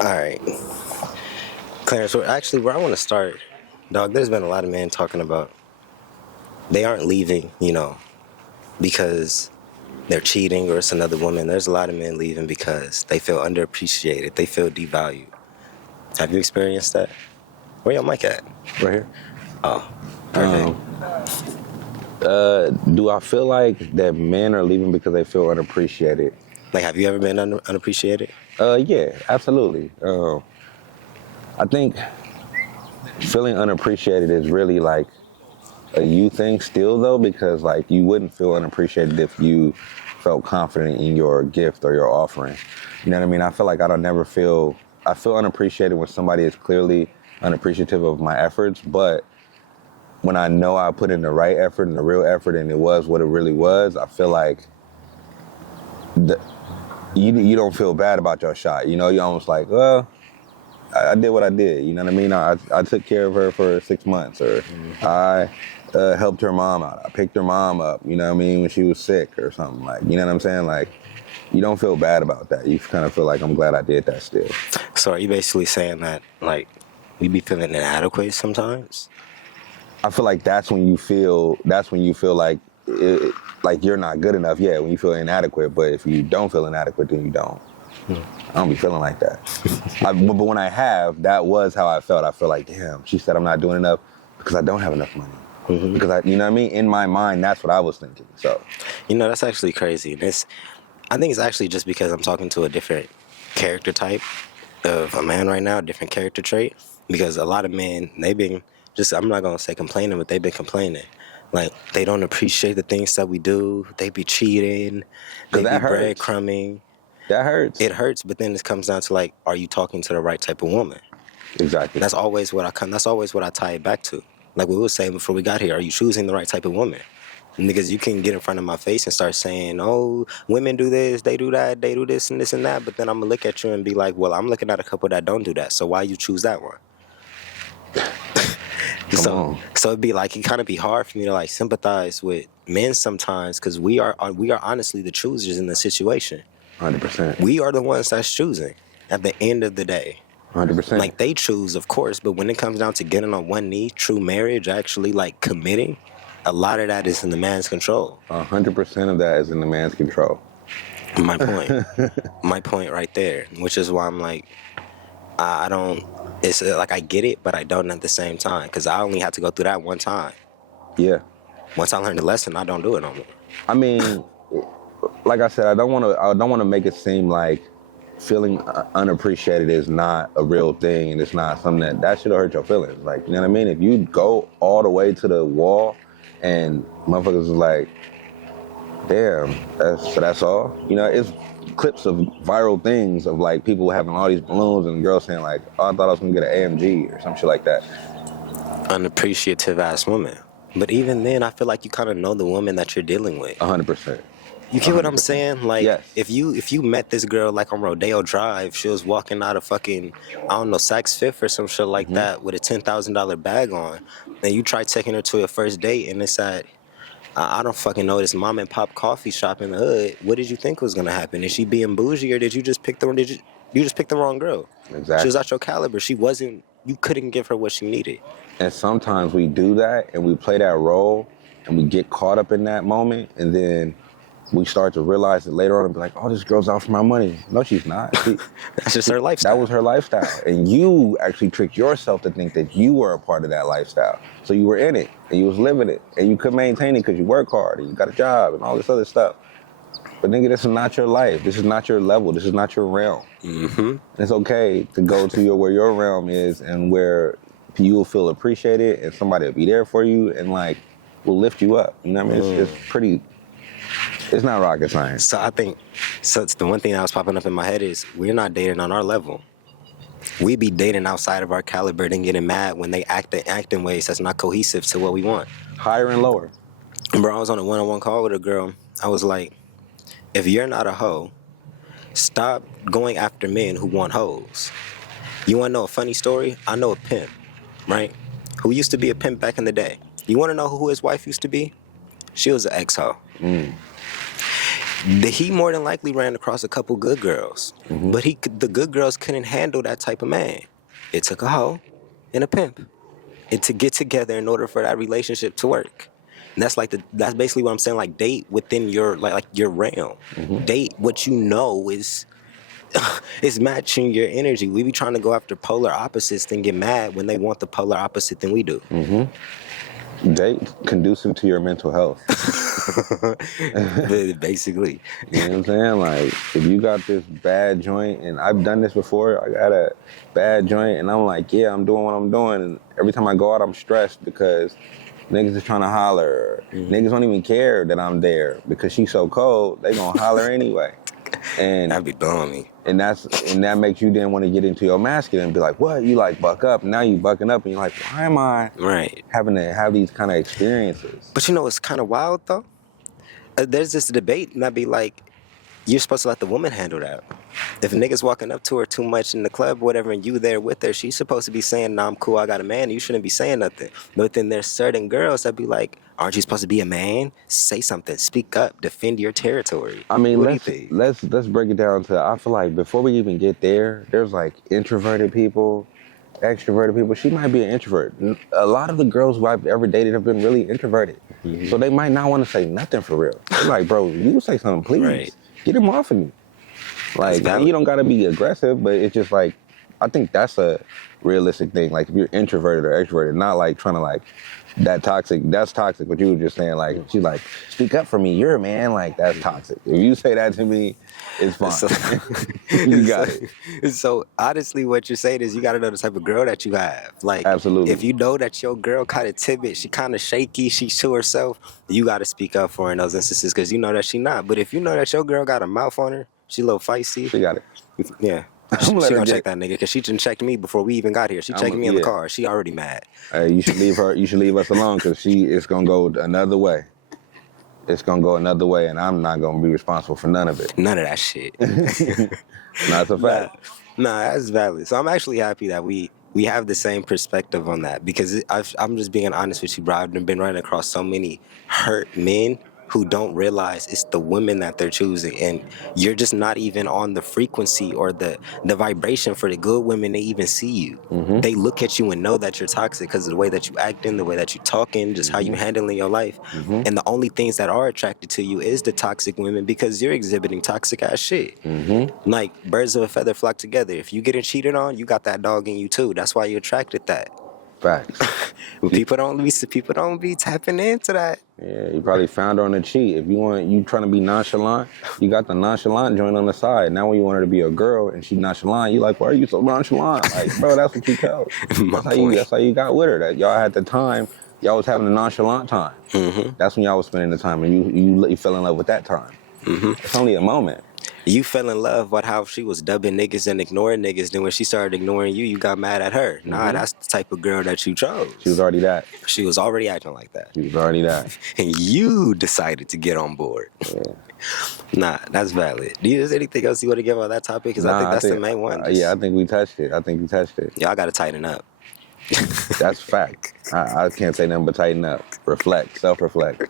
All right, Clarence. Where I want to start, dog. There's been a lot of men talking about they aren't leaving, because they're cheating or it's another woman. There's a lot of men leaving because they feel underappreciated. They feel devalued. Have you experienced that? Where your mic at? Right here. Oh, perfect. Do I feel like that men are leaving because they feel unappreciated? Like, have you ever been unappreciated? Yeah, absolutely. I think feeling unappreciated is really like a you thing still though, because like you wouldn't feel unappreciated if you felt confident in your gift or your offering. You know what I mean? I feel like I feel unappreciated when somebody is clearly unappreciative of my efforts, but when I know I put in the right effort and the real effort and it was what it really was, I feel like you don't feel bad about your shot. You know, you're almost like, well, I did what I did. You know what I mean? I took care of her for 6 months, or I helped her mom out. I picked her mom up, you know what I mean, when she was sick or something. Like, you know what I'm saying? Like, you don't feel bad about that. You kind of feel like, I'm glad I did that still. So are you basically saying that, like, we be feeling inadequate sometimes? I feel like that's when you feel like you're not good enough. Yeah, when you feel inadequate. But if you don't feel inadequate, then you don't. I don't be feeling like that. But when I have, that was how I felt. I feel like, damn, she said I'm not doing enough because I don't have enough money. Because you know what I mean? In my mind, that's what I was thinking. So, That's actually crazy. I think it's actually just because I'm talking to a different character type of a man right now, a different character trait. Because a lot of men, they've been I'm not going to say complaining, but they've been complaining. Like, they don't appreciate the things that we do. They be cheating. They because be that hurts. breadcrumbing. That hurts. It hurts, but then it comes down to, like, are you talking to the right type of woman? Exactly. That's always what I tie it back to. Like we were saying before we got here, are you choosing the right type of woman? Because you can get in front of my face and start saying, oh, women do this, they do that, they do this and that. But then I'm going to look at you and be like, well, I'm looking at a couple that don't do that. So why you choose that one? Come on. So it'd be like, it kind of be hard for me to like sympathize with men sometimes because we are honestly the choosers in the situation. 100%. We are the ones that's choosing at the end of the day. 100%. Like, they choose, of course, but when it comes down to getting on one knee, true marriage, actually, like, committing, a lot of that is in the man's control. 100% of that is in the man's control. My point. My point right there, which is why I'm like, I don't, it's like I get it, but I don't at the same time, because I only had to go through that one time. Yeah. Once I learned the lesson, I don't do it no more. I mean, like I said, I don't want to make it seem like feeling unappreciated is not a real thing, and it's not something that should hurt your feelings. Like, you know what I mean? If you go all the way to the wall and motherfuckers is like, damn, that's all. You know, it's clips of viral things of like people having all these balloons and girls saying like, oh, I thought I was gonna get an AMG or some shit like that. Unappreciative ass woman. But even then, I feel like you kind of know the woman that you're dealing with. 100%. You get what I'm saying? Like, yes. if you met this girl like on Rodeo Drive, she was walking out of fucking, I don't know, Saks Fifth or some shit like that with a $10,000 bag on, and you try taking her to a first date, and it's at, I don't fucking know, this mom and pop coffee shop in the hood. What did you think was gonna happen? Is she being bougie, or did you just pick you just picked the wrong girl? Exactly. She was out your caliber. She wasn't. You couldn't give her what she needed. And sometimes we do that and we play that role and we get caught up in that moment, and then we start to realize it later on and be like, oh, this girl's out for my money. No, she's not. That's just her lifestyle. That was her lifestyle. And you actually tricked yourself to think that you were a part of that lifestyle. So you were in it and you was living it and you could maintain it because you work hard and you got a job and all this other stuff. But nigga, this is not your life. This is not your level. This is not your realm. Mm-hmm. It's okay to go to where your realm is and where you will feel appreciated and somebody will be there for you and like will lift you up. You know what I mean? It's pretty... It's not rocket science. So I think, it's the one thing that was popping up in my head is we're not dating on our level. We be dating outside of our caliber and getting mad when they act in ways that's not cohesive to what we want. Higher and lower. Bro, I was on a one-on-one call with a girl. I was like, if you're not a hoe, stop going after men who want hoes. You want to know a funny story? I know a pimp, right? Who used to be a pimp back in the day. You want to know who his wife used to be? She was an ex-hoe. he more than likely ran across a couple good girls, but the good girls couldn't handle that type of man. It took a hoe and a pimp, and to get together in order for that relationship to work. And that's basically what I'm saying. Like, date within your like your realm. Date what you know is matching your energy. We be trying to go after polar opposites, then get mad when they want the polar opposite than we do. Date conducive to your mental health. Basically. You know what I'm saying? Like, if you got this bad joint, and I've done this before, I got a bad joint, and I'm like, yeah, I'm doing what I'm doing, and every time I go out, I'm stressed because niggas is trying to holler. Niggas don't even care that I'm there because she's so cold, they gonna holler anyway. And That'd be blowing me. and that makes you then want to get into your masculine and be like, what? You like buck up. Now you bucking up and you're like, why am I Right. having to have these kind of experiences? But you know what's kind of wild though? There's this debate, and I'd be like, you're supposed to let the woman handle that. If a nigga's walking up to her too much in the club, whatever, and you there with her, she's supposed to be saying, nah, I'm cool, I got a man. You shouldn't be saying nothing. But then there's certain girls that be like, aren't you supposed to be a man? Say something, speak up, defend your territory. I mean, What do you think? let's break it down to, I feel like before we even get there, there's like introverted people, extroverted people. She might be an introvert. A lot of the girls who I've ever dated have been really introverted. So they might not want to say nothing for real. They're like, bro, you say something, please. Right. Get him off of me. Like, and you don't gotta be aggressive, but it's just like, I think that's a realistic thing. Like, if you're introverted or extroverted, not like trying to like, that's toxic, but you were just saying like, she's like, speak up for me, you're a man, like, that's toxic. If you say that to me, it's fine. So, You got it. so honestly, what you're saying is you got to know the type of girl that you have. Like, Absolutely. if you know that your girl kind of timid, she kind of shaky, she's to herself, you got to speak up for her in those instances because you know that she not. But if you know that your girl got a mouth on her, she a little feisty. She got it. Yeah. She gonna check that nigga because she didn't check me before we even got here. She checking me in the car. She already mad. Hey, you should leave her. You should leave us alone because it's gonna go another way. It's gonna go another way, and I'm not gonna be responsible for none of it. None of that shit. That's a fact. Nah, that's valid. So I'm actually happy that we have the same perspective on that because I'm just being honest with you, bro. I've been running across so many hurt men who don't realize it's the women that they're choosing, and you're just not even on the frequency or the vibration for the good women to even see you. They look at you and know that you're toxic because of the way that you acting, the way that you talking, just how you handling your life. And the only things that are attracted to you is the toxic women because you're exhibiting toxic ass shit. Like birds of a feather flock together. If you getting cheated on, you got that dog in you too. That's why you attracted that. Facts. People don't be tapping into that. Yeah, you probably found her on a cheat. If you trying to be nonchalant, you got the nonchalant joint on the side. Now when you want her to be a girl and she nonchalant, you like, why are you so nonchalant? Like, bro, that's what you chose. That's how you got with her. That y'all had the time. Y'all was having a nonchalant time. That's when y'all was spending the time, and you fell in love with that time. It's only a moment. You fell in love with how she was dubbing niggas and ignoring niggas. Then when she started ignoring you, you got mad at her. Nah, that's the type of girl that you chose. She was already that. She was already acting like that. She was already that. And you decided to get on board. Yeah. Nah, that's valid. Do you have anything else you want to give on that topic? Because I think the main one. Yeah, I think we touched it. Y'all got to tighten up. That's fact. I can't say nothing but tighten up. Reflect. Self-reflect.